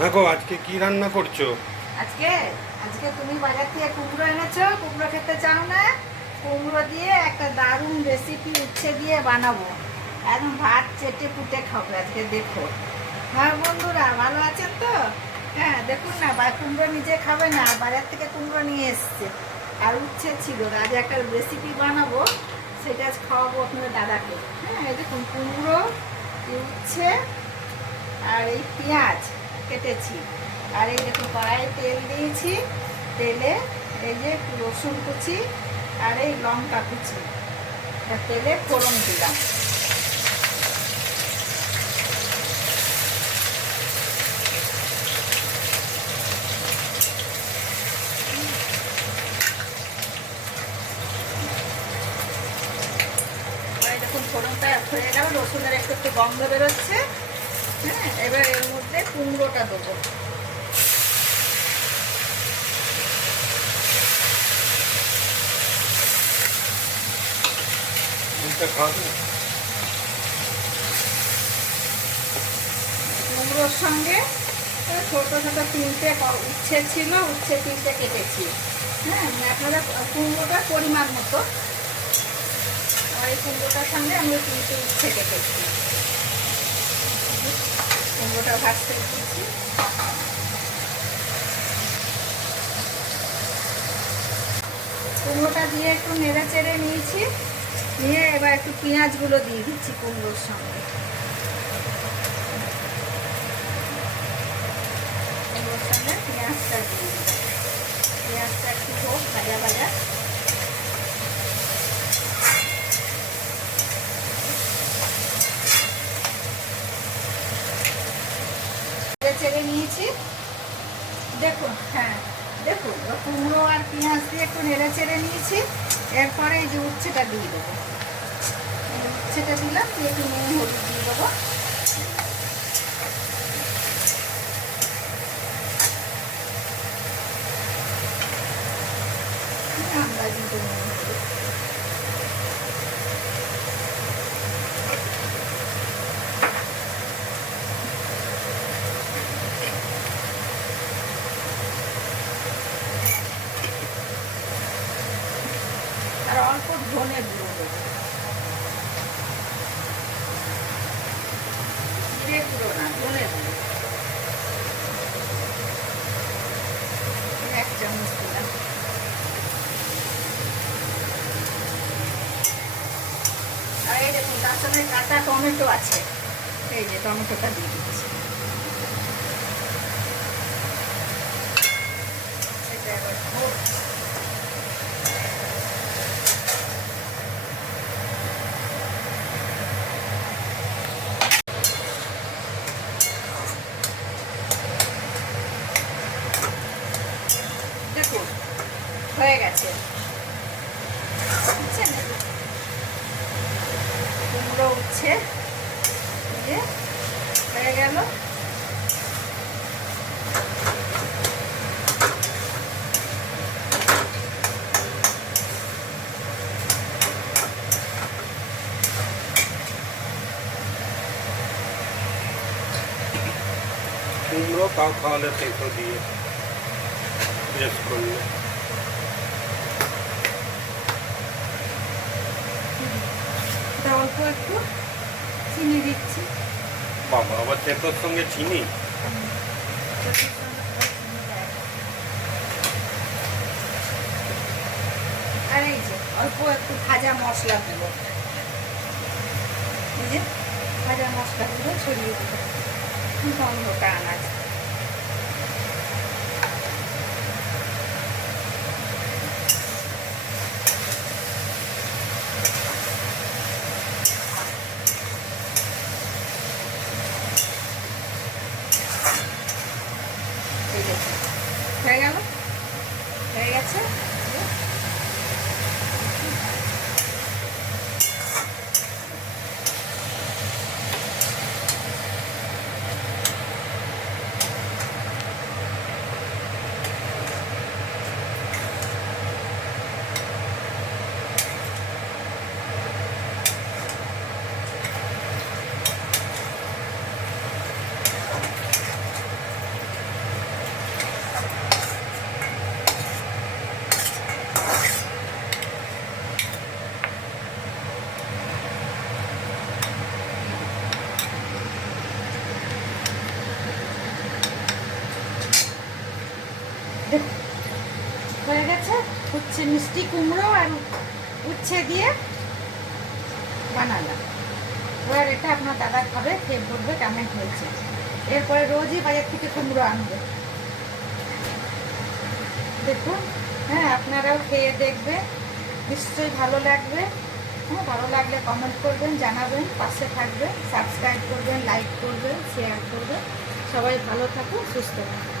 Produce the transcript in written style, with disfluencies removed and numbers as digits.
দেখো আজকে কি রান্না করছো? আজকে আজকে তুমি বাজার থেকে কুমড়ো এনেছো, কুমড়ো খেতে চাও না? কুমড়ো দিয়ে একটা দারুণ রেসিপি উচ্ছে দিয়ে বানাবো। একদম ভাত চেটে পুটে খাবে আজকে। দেখো হ্যাঁ বন্ধুরা, ভালো আছেন তো? হ্যাঁ দেখুন না, কুমড়ো নিজে খাবে না, বাজার থেকে কুমড়ো নিয়ে এসছে আর উচ্ছে ছিল। আজ একটা রেসিপি বানাবো, সেটা আজ খাওয়াবো আপনাদের দাদাকে। হ্যাঁ এই দেখুন কুমড়ো, উচ্ছে আর এই পেঁয়াজ কেটেছি। আর এই দেখুন কড়াইয়ে তেল দিয়েছি, তেলে এই যে রসুন কুচি আর এই লঙ্কা কুচি তেলে ফোড়ন দিলাম। দেখুন ফোড়নটা হয়ে গেল, রসুনের একটু একটু গন্ধ বেরোচ্ছে। হ্যাঁ এবার এর মধ্যে কুমড়োটা দেবো। কুমড়োর সঙ্গে ছোট ছোট তিনটে উচ্ছে ছিল, উচ্ছে তিনটে কেটেছি। হ্যাঁ আপনারা কুমড়োটা পরিমাণ মতো, আর এই কুমড়োটার সঙ্গে আমি তিনটে উচ্ছে কেটেছি। কুমড়োটা ভাজতে দিয়েছি। কুমড়োটা দিয়ে একটু নেড়ে চেড়ে নিয়েছি, নিয়ে এবার একটু পেঁয়াজগুলো দিয়ে দিচ্ছি কুমড়োর সঙ্গে। কুমড়োর সঙ্গে পেঁয়াজটা দিয়ে দিচ্ছি। পেঁয়াজটা একটু হোক ভাজা ভাজা। চেড়ে নিয়েছি দেখুন। হ্যাঁ দেখুন কুমড়ো আর পেঁয়াজ দিয়ে একটু নেড়ে চেড়ে নিয়েছি। এরপরে এই যে উচ্ছেটা দিয়ে দেবো। উচ্ছেটা দিলাম, দিয়ে একটু নুন হলুদ দিয়ে দেবো। আমরা কিন্তু নুন হলুদ আর অল্প ধনে গুঁড়ো দেবো। জিরে গুঁড়ো না, ধনে গুঁড়ো 1 চামচ দিলাম। আর এই দেখুন তার সঙ্গে কাঁচা টমেটো আছে, এই যে টমেটোটা দিয়ে দিচ্ছি। এটা এবার হোক। দেখুন হয়ে গেছে, বুঝছেন? কুমড়ো উচ্ছে দিয়ে হয়ে গেল। কুমড়ো তাও খাওয়ালে তেতো দিয়ে টেস্ট করলে। অল্প একটু চিনি দিচ্ছি। বাবা আবার তেতোর সঙ্গে চিনি? আর এই যে অল্প একটু ভাজা মশলা দেবো, এই যে ভাজা মশলাগুলো ছড়িয়ে দেবো, গন্ধটা আনাজ। হয়ে গেল, হয়ে গেছে। মিষ্টি কুমড়ো আর উচ্ছে দিয়ে বানালাম। এবার এটা আপনার দাদা খাবে, খেয়ে বলবে কেমন হয়েছে। এরপরে রোজই বাজার থেকে কুমড়ো আনবে। দেখুন, হ্যাঁ আপনারাও খেয়ে দেখবে, নিশ্চয়ই ভালো লাগবে। হ্যাঁ, ভালো লাগলে কমেন্ট করবেন, জানাবেন, পাশে থাকবেন, সাবস্ক্রাইব করবেন, লাইক করবেন, শেয়ার করবেন। সবাই ভালো থাকুন, সুস্থ থাকুন।